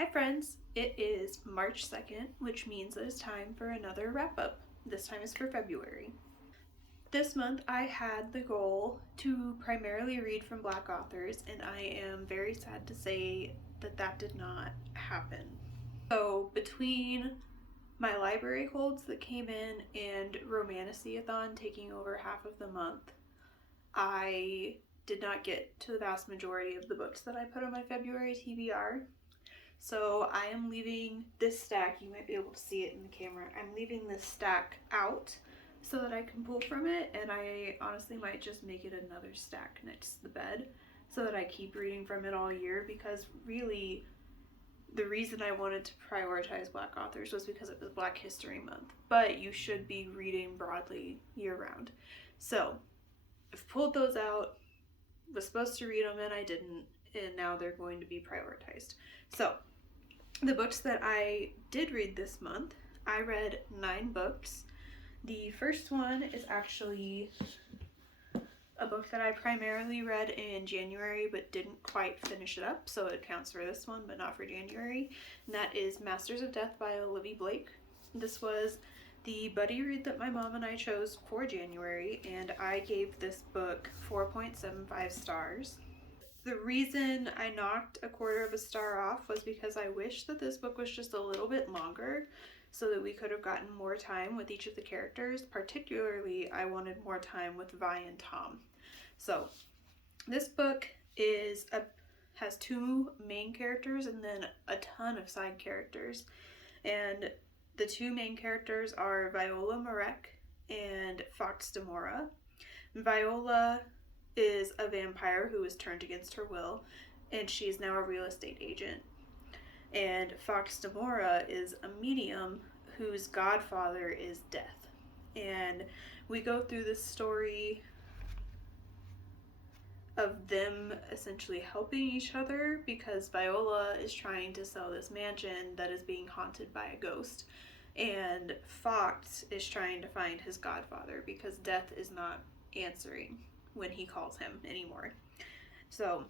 Hi friends, it is March 2nd, which means that it's time for another wrap up. This time is for February. This month I had the goal to primarily read from Black authors, and I am very sad to say that that did not happen. So between my library holds that came in and Romantasy-a-thon taking over half of the month, I did not get to the vast majority of the books that I put on my February TBR. So I am leaving this stack, you might be able to see it in the camera, I'm leaving this stack out so that I can pull from it, and I honestly might just make it another stack next to the bed so that I keep reading from it all year, because really the reason I wanted to prioritize Black authors was because it was Black History Month, but you should be reading broadly year round. So I've pulled those out, was supposed to read them and I didn't, and now they're going to be prioritized. So the books that I did read this month, I read 9 books. The first one is actually a book that I primarily read in January but didn't quite finish it up, so it counts for this one but not for January, and that is Masters of Death by Olivia Blake. This was the buddy read that my mom and I chose for January, and I gave this book 4.75 stars. The reason I knocked a quarter of a star off was because I wish that this book was just a little bit longer so that we could have gotten more time with each of the characters. Particularly, I wanted more time with Vi and Tom. So this book has 2 main characters and then a ton of side characters. And the 2 main characters are Viola Marek and Fox Demora. Viola is a vampire who was turned against her will, and she is now a real estate agent. And Fox Demora is a medium whose godfather is Death. And we go through this story of them essentially helping each other because Viola is trying to sell this mansion that is being haunted by a ghost, and Fox is trying to find his godfather because Death is not answering when he calls him anymore. So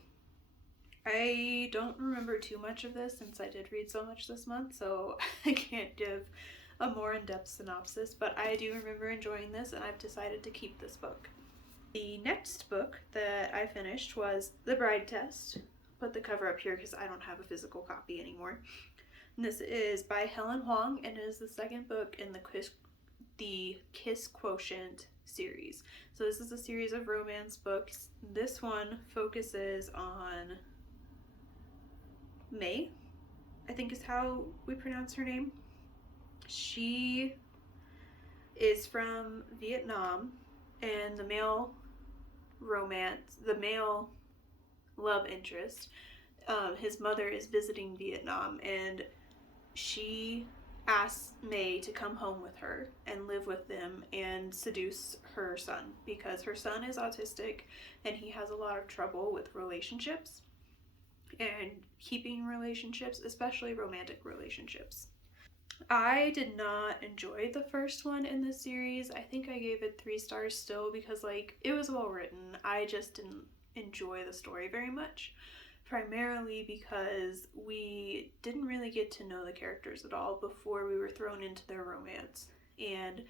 I don't remember too much of this since I did read so much this month, so I can't give a more in-depth synopsis, but I do remember enjoying this, and I've decided to keep this book. The next book that I finished was The Bride Test. Put the cover up here because I don't have a physical copy anymore. And this is by Helen Huang, and it is the second book in the Kiss Quotient series. So this is a series of romance books. This one focuses on May, I think is how we pronounce her name. She is from Vietnam, and the male love interest, his mother is visiting Vietnam, and she asks May to come home with her and live with them and seduce her son because her son is autistic and he has a lot of trouble with relationships and keeping relationships, especially romantic relationships. I did not enjoy the first one in this series. I think I gave it 3 stars still because it was well written. I just didn't enjoy the story very much. Primarily because we didn't really get to know the characters at all before we were thrown into their romance. And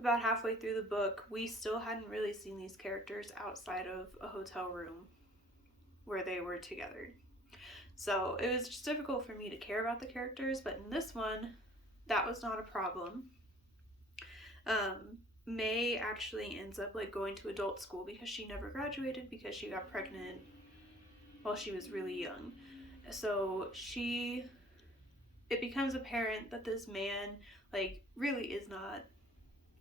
about halfway through the book, we still hadn't really seen these characters outside of a hotel room where they were together. So it was just difficult for me to care about the characters, but in this one, that was not a problem. May actually ends up going to adult school because she never graduated because she got pregnant while she was really young. So it becomes apparent that this man really is not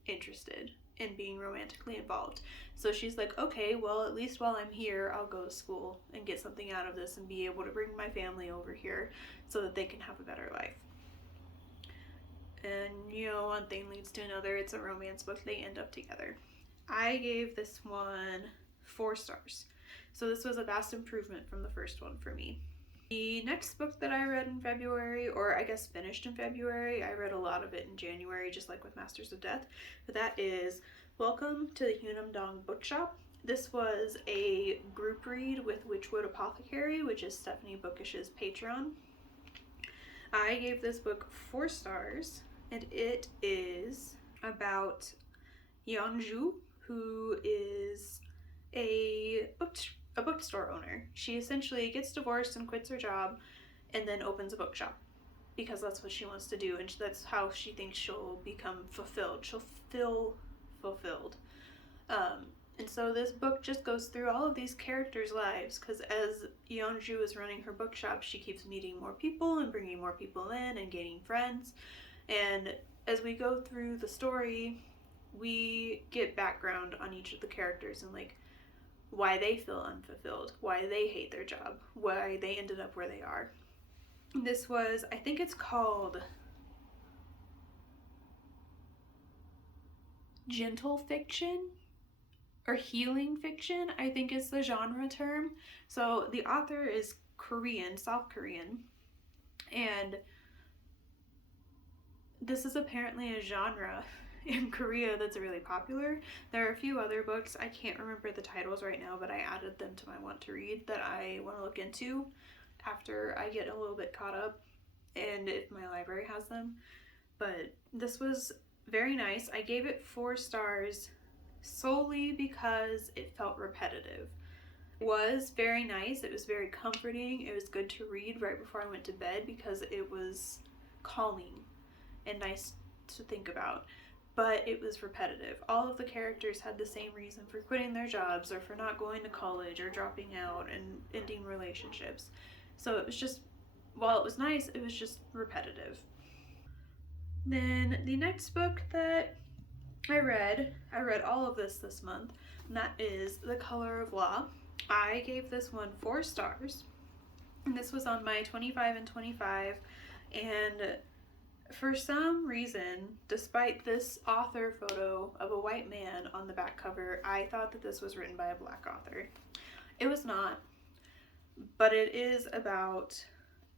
interested in being romantically involved. So she's like, okay, well, at least while I'm here, I'll go to school and get something out of this and be able to bring my family over here so that they can have a better life. And one thing leads to another. It's a romance book. They end up together. I gave this one 4 stars. So this was a vast improvement from the first one for me. The next book that I read in February, or I guess finished in February, I read a lot of it in January, just like with Masters of Death, but that is Welcome to the Hunam Dong Bookshop. This was a group read with Witchwood Apothecary, which is Stephanie Bookish's Patreon. I gave this book 4 stars, and it is about Yeonju, who is a bookstore owner. She essentially gets divorced and quits her job and then opens a bookshop because that's what she wants to do, and that's how she thinks she'll become fulfilled. She'll feel fulfilled. And so this book just goes through all of these characters' lives, because as Yeonju is running her bookshop, she keeps meeting more people and bringing more people in and gaining friends. And as we go through the story, we get background on each of the characters and like why they feel unfulfilled, why they hate their job, why they ended up where they are. This was, I think it's called gentle fiction or healing fiction, I think is the genre term. So the author is Korean, South Korean, and this is apparently a genre in Korea that's really popular. There are a few other books, I can't remember the titles right now, but I added them to my want to read that I want to look into after I get a little bit caught up and if my library has them. But this was very nice. I gave it 4 stars solely because it felt repetitive. It was very nice. It was very comforting. It was good to read right before I went to bed because it was calming and nice to think about. But it was repetitive. All of the characters had the same reason for quitting their jobs or for not going to college or dropping out and ending relationships. So it was just, while it was nice, it was just repetitive. Then the next book that I read all of this month, and that is The Color of Law. I gave this one 4 stars, and this was on my 25 and 25, and for some reason, despite this author photo of a white man on the back cover, I thought that this was written by a black author. It was not, but it is about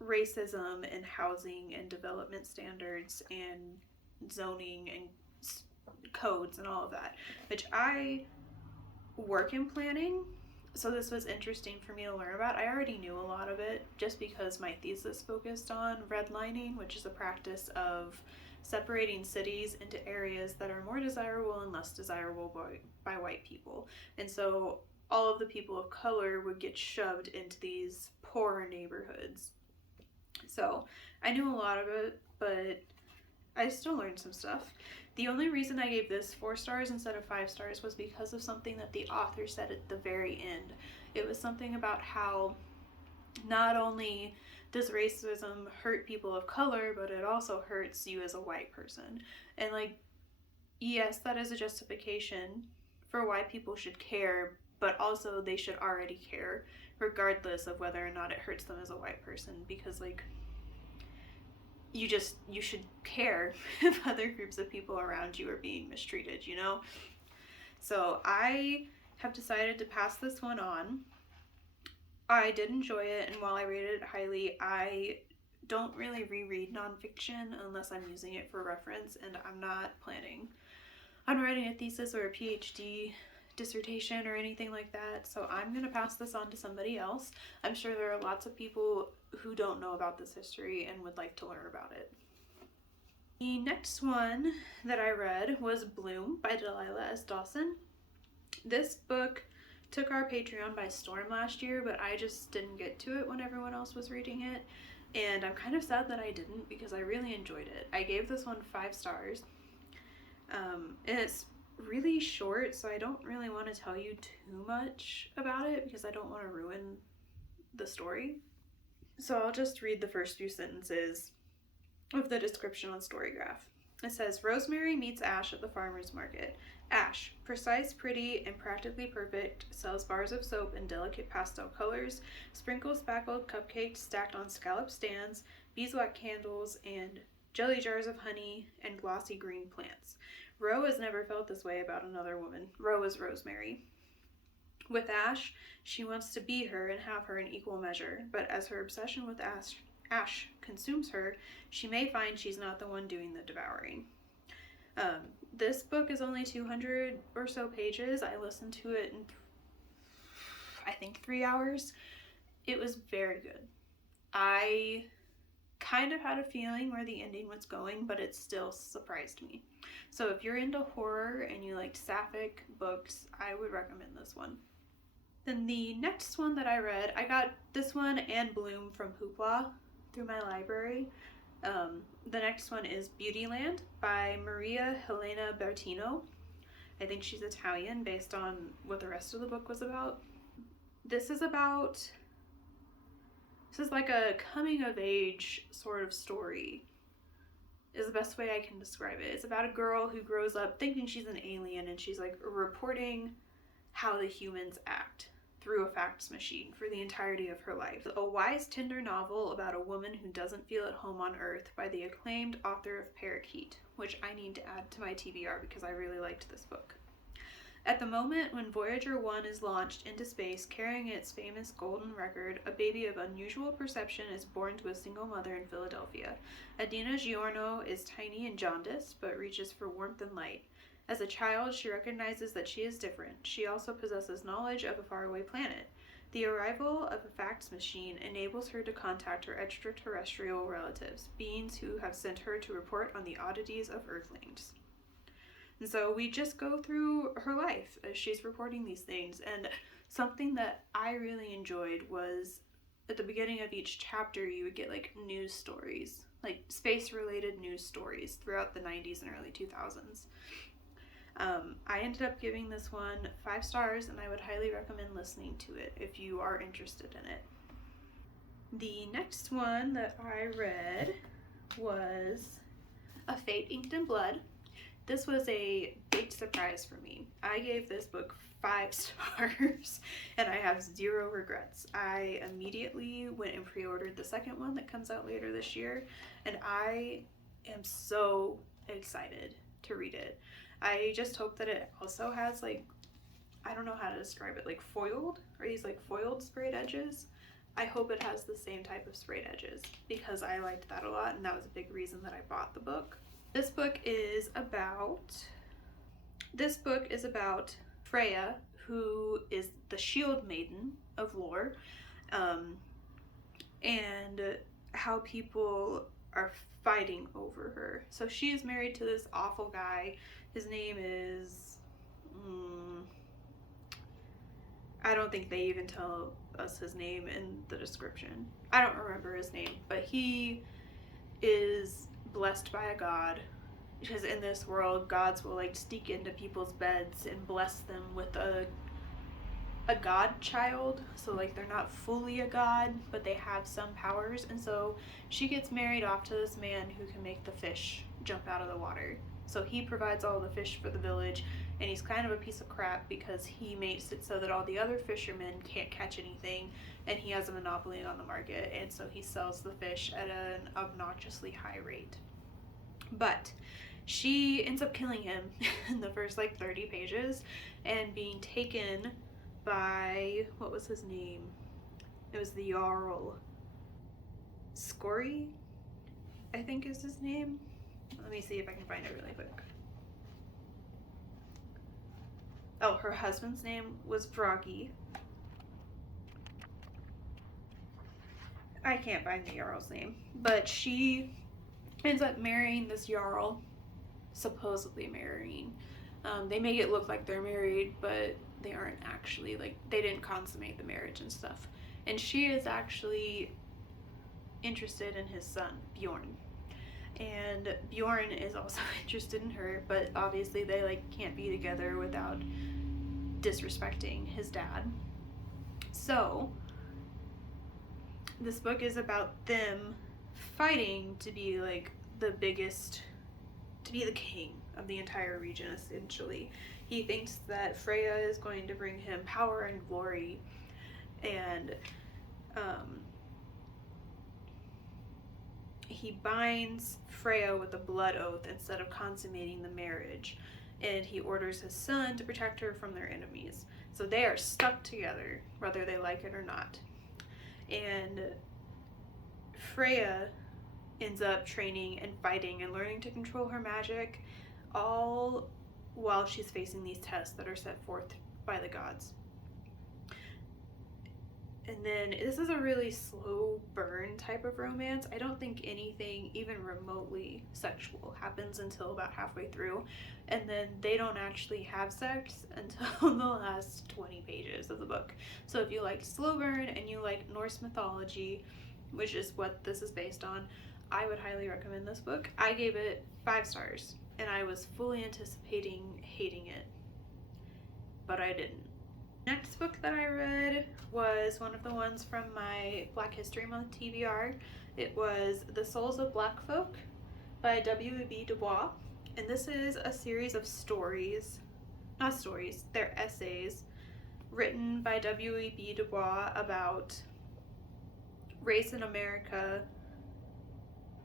racism and housing and development standards and zoning and codes and all of that, which I work in planning, so this was interesting for me to learn about. I already knew a lot of it just because my thesis focused on redlining, which is a practice of separating cities into areas that are more desirable and less desirable by white people. And so all of the people of color would get shoved into these poorer neighborhoods. So I knew a lot of it, but I still learned some stuff. The only reason I gave this 4 stars instead of 5 stars was because of something that the author said at the very end. It was something about how not only does racism hurt people of color, but it also hurts you as a white person. And like, yes, that is a justification for why people should care, but also they should already care regardless of whether or not it hurts them as a white person, because like, you should care if other groups of people around you are being mistreated, you know? So I have decided to pass this one on. I did enjoy it, and while I rated it highly, I don't really reread nonfiction unless I'm using it for reference, and I'm not planning on writing a thesis or a PhD dissertation or anything like that, so I'm going to pass this on to somebody else. I'm sure there are lots of people who don't know about this history and would like to learn about it. The next one that I read was Bloom by Delilah S. Dawson. This book took our Patreon by storm last year, but I just didn't get to it when everyone else was reading it, and I'm kind of sad that I didn't because I really enjoyed it. I gave this one 5 stars. It's really short, so I don't really want to tell you too much about it because I don't want to ruin the story. So I'll just read the first few sentences of the description on Storygraph. It says, Rosemary meets Ash at the farmer's market. Ash, precise, pretty, and practically perfect, sells bars of soap in delicate pastel colors, sprinkle spackled cupcakes stacked on scallop stands, beeswax candles, and jelly jars of honey and glossy green plants. Ro has never felt this way about another woman. Ro is Rosemary. With Ash, she wants to be her and have her in equal measure, but as her obsession with Ash consumes her, she may find she's not the one doing the devouring. This book is only 200 or so pages. I listened to it in, I think, 3 hours. It was very good. I kind of had a feeling where the ending was going, but it still surprised me. So if you're into horror and you liked sapphic books, I would recommend this one. Then the next one that I read, I got this one and Bloom from Hoopla through my library. The next one is Beautyland by Maria Helena Bertino. I think she's Italian based on what the rest of the book was about. This is like a coming of age sort of story, is the best way I can describe it. It's about a girl who grows up thinking she's an alien, and she's like reporting how the humans act through a fax machine for the entirety of her life. A wise, tender novel about a woman who doesn't feel at home on Earth by the acclaimed author of Parakeet, which I need to add to my TBR because I really liked this book. At the moment when Voyager 1 is launched into space carrying its famous golden record, a baby of unusual perception is born to a single mother in Philadelphia. Adina Giorno is tiny and jaundiced, but reaches for warmth and light. As a child, she recognizes that she is different. She also possesses knowledge of a faraway planet. The arrival of a fax machine enables her to contact her extraterrestrial relatives, beings who have sent her to report on the oddities of Earthlings. And so we just go through her life as she's reporting these things. And something that I really enjoyed was at the beginning of each chapter, you would get like news stories, like space-related news stories throughout the 90s and early 2000s. I ended up giving this one 5 stars, and I would highly recommend listening to it if you are interested in it. The next one that I read was A Fate Inked in Blood. This was a big surprise for me. I gave this book 5 stars, and I have 0 regrets. I immediately went and pre-ordered the second one that comes out later this year, and I am so excited to read it. I just hope that it also has, like, I don't know how to describe it, like foiled, or these like foiled sprayed edges. I hope it has the same type of sprayed edges because I liked that a lot, and that was a big reason that I bought the book. This book is about Freya, who is the shield maiden of lore, and how people are fighting over her. So she is married to this awful guy. His name is I don't think they even tell us his name in the description. I don't remember his name, but he is blessed by a god, because in this world gods will like sneak into people's beds and bless them with a god child. So like they're not fully a god, but they have some powers. And so she gets married off to this man who can make the fish jump out of the water. So he provides all the fish for the village, and he's kind of a piece of crap because he makes it so that all the other fishermen can't catch anything, and he has a monopoly on the market, and so he sells the fish at an obnoxiously high rate. But she ends up killing him in the first like 30 pages and being taken by, what was his name? It was the Jarl. Scory, I think is his name. Let me see if I can find it really quick. Oh, her husband's name was Bragi. I can't find the Jarl's name, but she ends up marrying this Jarl, supposedly marrying. They make it look like they're married, but they aren't actually, like, they didn't consummate the marriage and stuff. And she is actually interested in his son, Bjorn. And Bjorn is also interested in her, but obviously they like can't be together without disrespecting his dad. So this book is about them fighting to be like the biggest, to be the king of the entire region, essentially. He thinks that Freya is going to bring him power and glory, and he binds Freya with a blood oath instead of consummating the marriage, and he orders his son to protect her from their enemies. So they are stuck together, whether they like it or not. And Freya ends up training and fighting and learning to control her magic, all while she's facing these tests that are set forth by the gods. And then this is a really slow burn type of romance. I don't think anything even remotely sexual happens until about halfway through. And then they don't actually have sex until the last 20 pages of the book. So if you like slow burn and you like Norse mythology, which is what this is based on, I would highly recommend this book. I gave it 5 stars and I was fully anticipating hating it, but I didn't. Next book that I read was one of the ones from my Black History Month TBR. It was The Souls of Black Folk by W.E.B. Du Bois. And this is a series of stories, not stories, they're essays written by W.E.B. Du Bois about race in America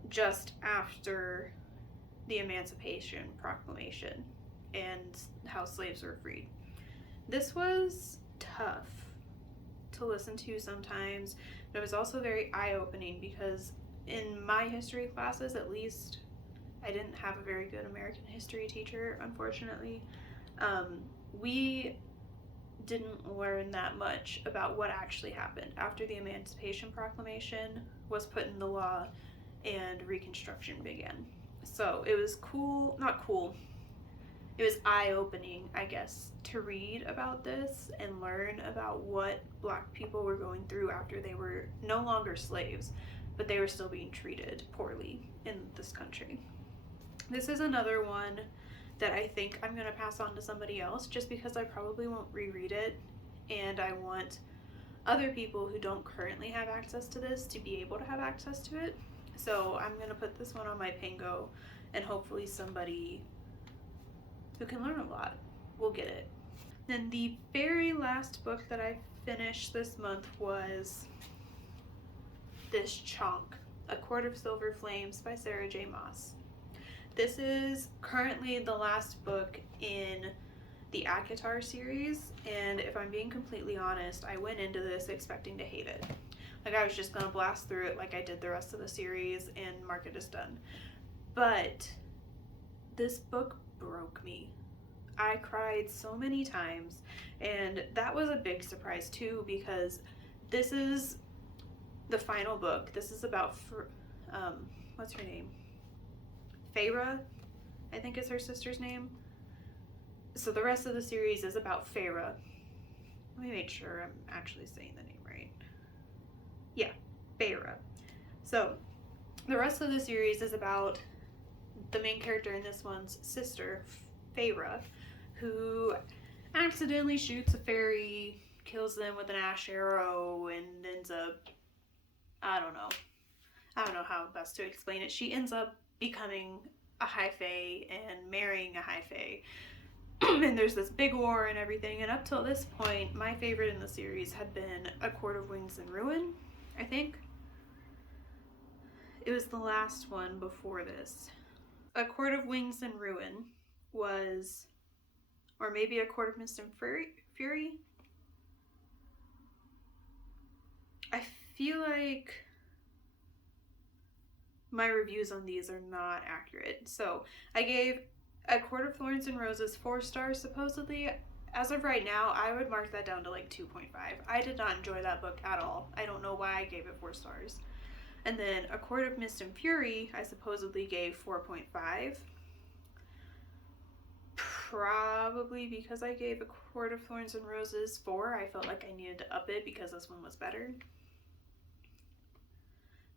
just after the Emancipation Proclamation and how slaves were freed. This was tough to listen to sometimes, but it was also very eye-opening because in my history classes, at least, I didn't have a very good American history teacher, unfortunately. We didn't learn that much about what actually happened after the Emancipation Proclamation was put into law and Reconstruction began. So it was cool, not cool, it was eye-opening, I guess, to read about this and learn about what Black people were going through after they were no longer slaves, but they were still being treated poorly in this country. This is another one that I think I'm going to pass on to somebody else just because I probably won't reread it, and I want other people who don't currently have access to this to be able to have access to it. So I'm going to put this one on my Pango, and hopefully somebody who can learn a lot will get it. Then the very last book that I finished this month was this chunk, A Court of Silver Flames by Sarah J. Maas. This is currently the last book in the ACOTAR series, and if I'm being completely honest, I went into this expecting to hate it. Like, I was just gonna blast through it like I did the rest of the series and mark it as done. But this book broke me. I cried so many times, and that was a big surprise too because this is the final book. This is about what's her name? Feyre, I think is her sister's name. So the rest of the series is about Feyre. Let me make sure I'm actually saying the name right. Yeah, Feyre. So the rest of the series is about the main character in this one's sister, Feyre, who accidentally shoots a fairy, kills them with an ash arrow, and ends up, I don't know how best to explain it. She ends up becoming a high fae and marrying a high fae. And there's this big war and everything, and up till this point, my favorite in the series had been A Court of Wings and Ruin, I think. It was the last one before this. A Court of Wings and Ruin was, or maybe A Court of Mist and Fury? I feel like my reviews on these are not accurate. So I gave A Court of Thorns and Roses 4 stars supposedly. As of right now, I would mark that down to like 2.5. I did not enjoy that book at all. I don't know why I gave it 4 stars. And then A Court of Mist and Fury, I supposedly gave 4.5. Probably because I gave A Court of Thorns and Roses 4, I felt like I needed to up it because this one was better.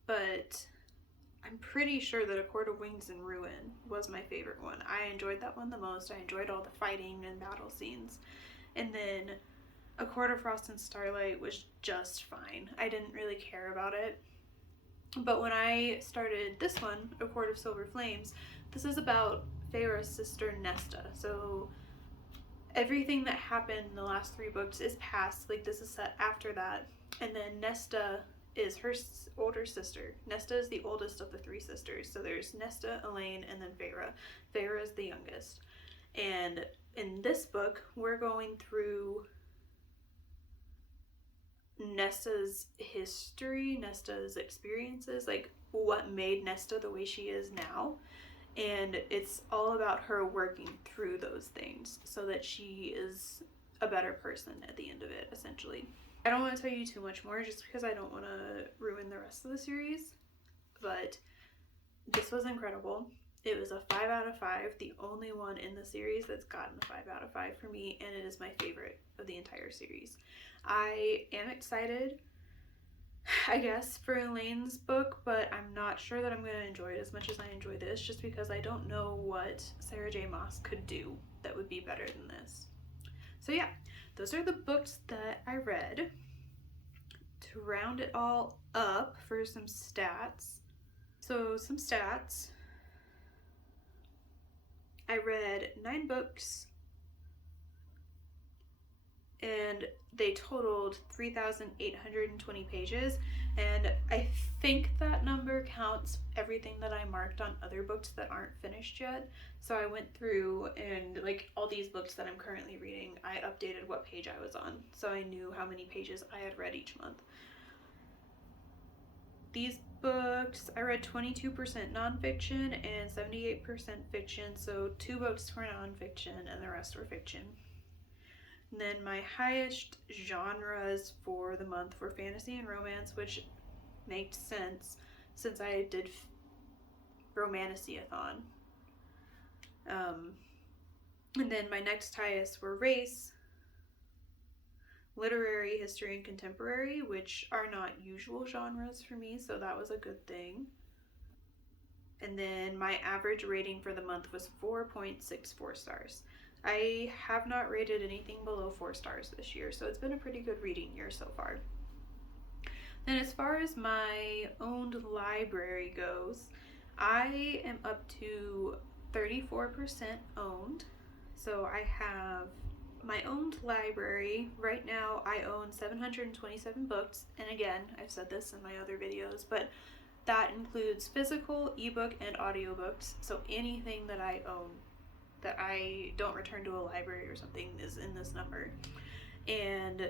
But I'm pretty sure that A Court of Wings and Ruin was my favorite one. I enjoyed that one the most. I enjoyed all the fighting and battle scenes. And then A Court of Frost and Starlight was just fine. I didn't really care about it. But when I started this one, A Court of Silver Flames, this is about Feyre's sister Nesta. So everything that happened in the last 3 books is past. Like, this is set after that. And then Nesta is her older sister. Nesta is the oldest of the 3 sisters. So there's Nesta, Elaine, and then Feyre. Feyre is the youngest. And in this book, we're going through Nesta's history, Nesta's experiences, like what made Nesta the way she is now. And it's all about her working through those things so that she is a better person at the end of it, essentially. I don't want to tell you too much more just because I don't want to ruin the rest of the series, but this was incredible. It was a 5 out of 5, the only one in the series that's gotten a 5 out of 5 for me, and it is my favorite of the entire series. I am excited, I guess, for Elaine's book, but I'm not sure that I'm going to enjoy it as much as I enjoy this, just because I don't know what Sarah J. Maas could do that would be better than this. So yeah, those are the books that I read. To round it all up for some stats. So some stats. I read 9 books and they totaled 3,820 pages, and I think that number counts everything that I marked on other books that aren't finished yet. So I went through and, like, all these books that I'm currently reading, I updated what page I was on, so I knew how many pages I had read each month. These books, I read 22% nonfiction and 78% fiction, so 2 books were nonfiction and the rest were fiction. And then my highest genres for the month were fantasy and romance, which makes sense since I did Romantasy-a-thon. And then my next highest were race, literary, history, and contemporary, which are not usual genres for me, so that was a good thing. And then my average rating for the month was 4.64 stars. I have not rated anything below 4 stars this year, so it's been a pretty good reading year so far. Then as far as my owned library goes, I am up to 34% owned. So I have my owned library. Right now I own 727 books, and again, I've said this in my other videos, but that includes physical, ebook, and audiobooks. So anything that I own that I don't return to a library or something is in this number. And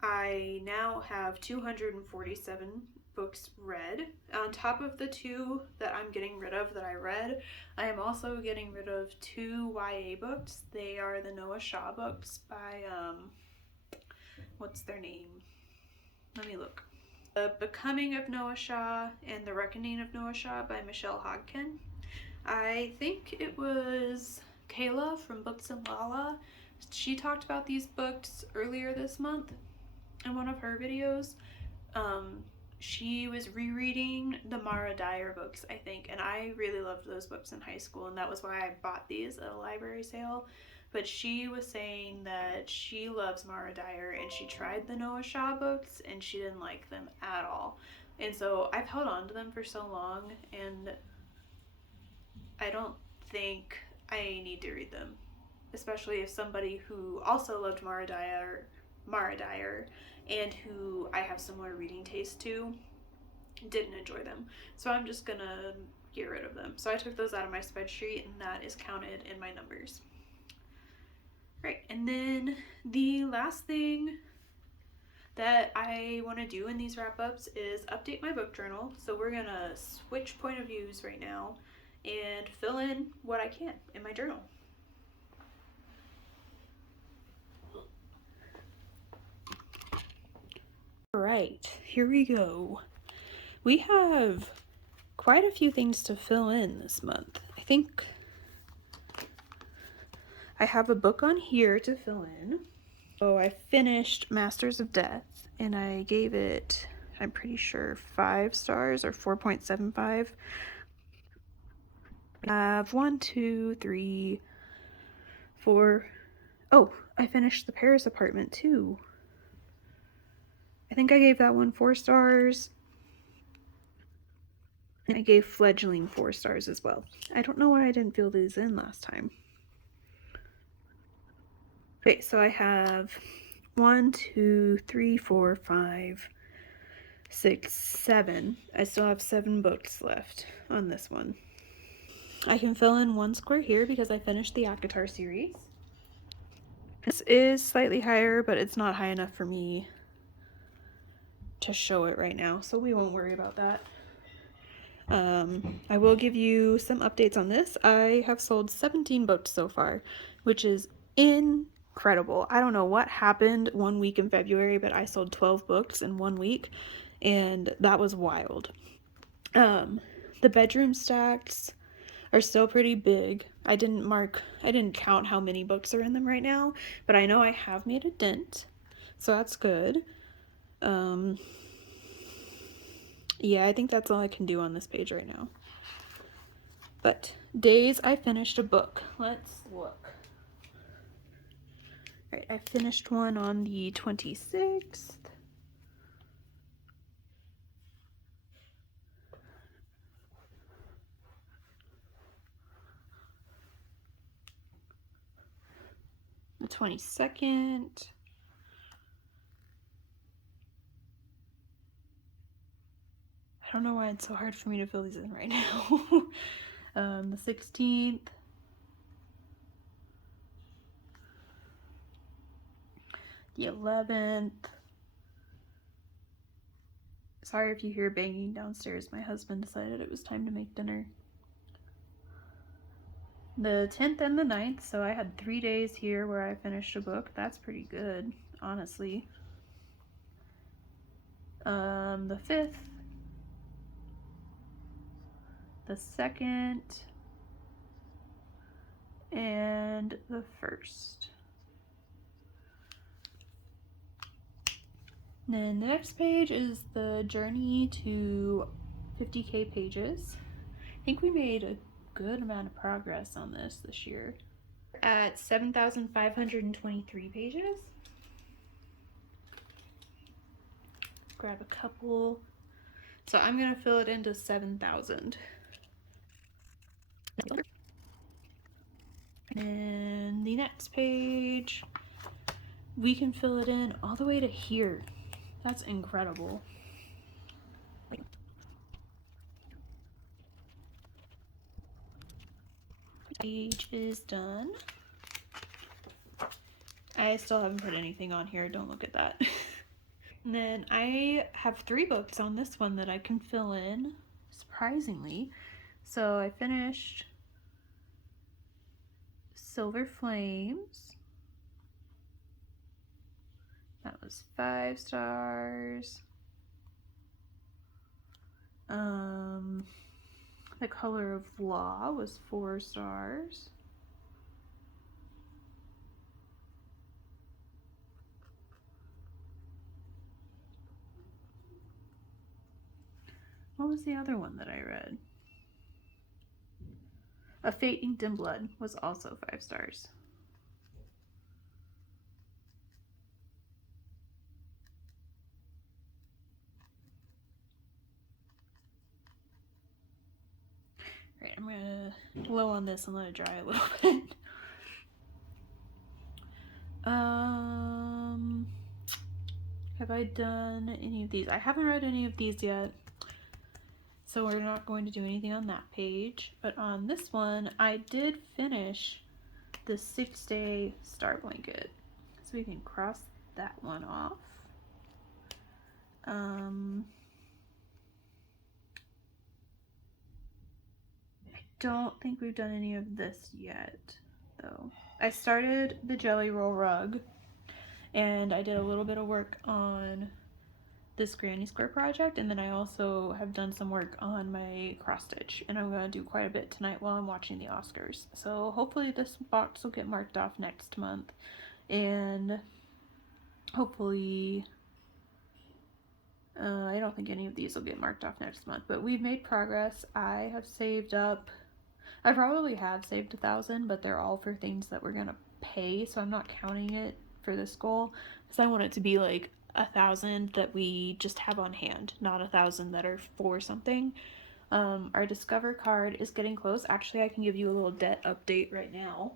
I now have 247 books read. On top of the 2 that I'm getting rid of that I read, I am also getting rid of 2 YA books. They are the Noah Shaw books by, what's their name? Let me look. The Becoming of Noah Shaw and The Reckoning of Noah Shaw by Michelle Hodgkin. I think it was Kayla from Books and Lala. She talked about these books earlier this month in one of her videos. She was rereading the Mara Dyer books, I think, and I really loved those books in high school, and that was why I bought these at a library sale. But she was saying that she loves Mara Dyer, and she tried the Noah Shaw books, and she didn't like them at all. And so I've held on to them for so long, and I don't think I need to read them, especially if somebody who also loved Mara Dyer, and who I have similar reading taste to, didn't enjoy them. So I'm just gonna get rid of them. So I took those out of my spreadsheet, and that is counted in my numbers. Right, and then the last thing that I want to do in these wrap-ups is update my book journal. So we're gonna switch point of views right now and fill in what I can in my journal. Right, here we go. We have quite a few things to fill in this month. I think I have a book on here to fill in. So I finished Masters of Death, and I gave it, I'm pretty sure, 5 stars or 4.75. I have 1, 2, 3, 4. Oh, I finished The Paris Apartment too. I think I gave that one 4 stars. And I gave Fledgling 4 stars as well. I don't know why I didn't fill these in last time. Okay, so I have 1, 2, 3, 4, 5, 6, 7. I still have 7 books left on this one. I can fill in 1 square here because I finished the ACOTAR series. This is slightly higher, but it's not high enough for me to show it right now, so we won't worry about that. I will give you some updates on this. I have sold 17 books so far, which is incredible. I don't know what happened one week in February, but I sold 12 books in 1 week, and that was wild. The bedroom stacks are still pretty big. I didn't count how many books are in them right now, but I know I have made a dent, so that's good. Yeah, I think that's all I can do on this page right now. But days I finished a book. Let's look. All right, I finished one on the 26th. The 22nd. I don't know why it's so hard for me to fill these in right now. The 16th. The 11th. Sorry if you hear banging downstairs. My husband decided it was time to make dinner. The 10th and the 9th, so I had 3 days here where I finished a book. That's pretty good, honestly. The 5th, the 2nd, and the 1st. And then the next page is the journey to 50K pages. I think we made a good amount of progress on this year. At 7,523 pages. Grab a couple. So I'm gonna fill it into 7,000. And the next page, we can fill it in all the way to here. That's incredible. Page is done. I still haven't put anything on here. Don't look at that. And then I have 3 books on this one that I can fill in, surprisingly. So I finished Silver Flames. That was 5 stars. The Color of Law was 4 stars. What was the other one that I read? A Fate Inked in Blood was also 5 stars. Right, I'm gonna blow on this and let it dry a little bit. Have I done any of these? I haven't read any of these yet, so we're not going to do anything on that page. But on this one, I did finish the 6-day Star Blanket, so we can cross that one off. I don't think we've done any of this yet, though. I started the Jelly Roll rug, and I did a little bit of work on this Granny Square project, and then I also have done some work on my cross stitch, and I'm gonna do quite a bit tonight while I'm watching the Oscars. So hopefully this box will get marked off next month, and hopefully I don't think any of these will get marked off next month, but we've made progress. I have saved up, I probably have saved 1,000, but they're all for things that we're gonna pay, so I'm not counting it for this goal, because I want it to be like 1,000 that we just have on hand, not 1,000 that are for something. Our Discover card is getting close. Actually, I can give you a little debt update right now.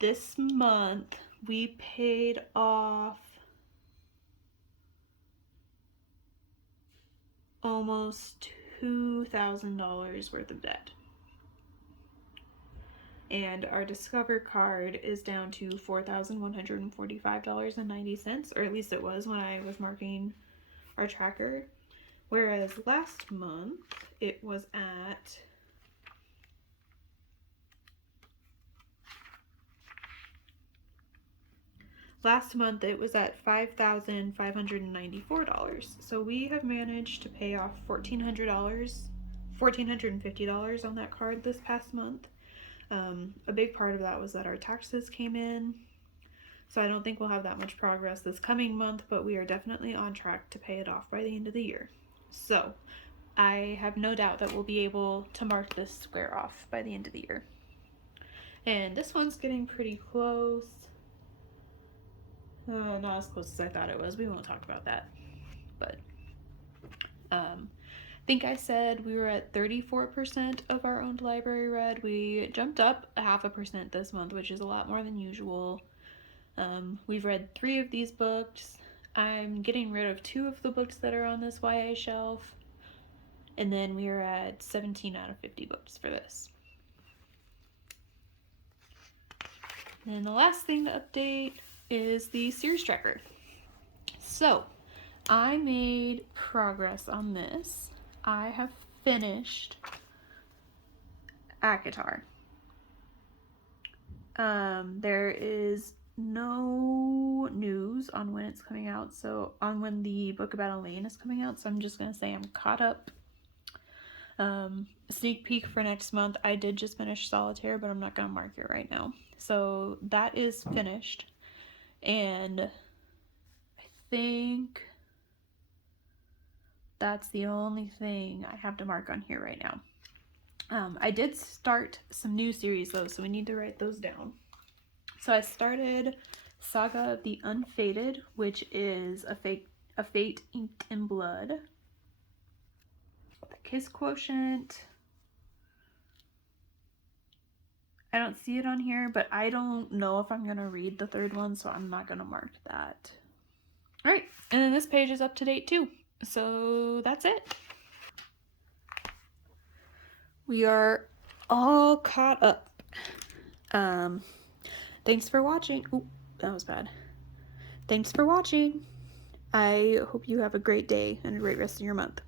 This month we paid off almost $2,000 worth of debt. And our Discover card is down to $4,145.90, or at least it was when I was marking our tracker. Whereas last month it was at Last month it was at $5,594. So we have managed to pay off $1,450 on that card this past month. A big part of that was that our taxes came in. So I don't think we'll have that much progress this coming month, but we are definitely on track to pay it off by the end of the year. So I have no doubt that we'll be able to mark this square off by the end of the year. And this one's getting pretty close. Not as close as I thought it was. We won't talk about that. But I think I said we were at 34% of our owned library read. We jumped up 0.5% this month, which is a lot more than usual. We've read 3 of these books. I'm getting rid of 2 of the books that are on this YA shelf. And then we are at 17 out of 50 books for this. And the last thing to update is the series tracker. So I made progress on this. I have finished ACOTAR. There is no news on when it's coming out, so on when the book about Elaine is coming out, so I'm just gonna say I'm caught up. A sneak peek for next month, I did just finish Solitaire, but I'm not gonna mark it right now. So that is finished, and I think that's the only thing I have to mark on here right now. I did start some new series though, so we need to write those down. So I started Saga of the Unfated, which is a fate inked in blood. The Kiss Quotient. I don't see it on here, but I don't know if I'm gonna read the 3rd one, so I'm not gonna mark that. All right, and then this page is up to date too. So that's it. We are all caught up. Thanks for watching. Ooh, that was bad. Thanks for watching. I hope you have a great day and a great rest of your month.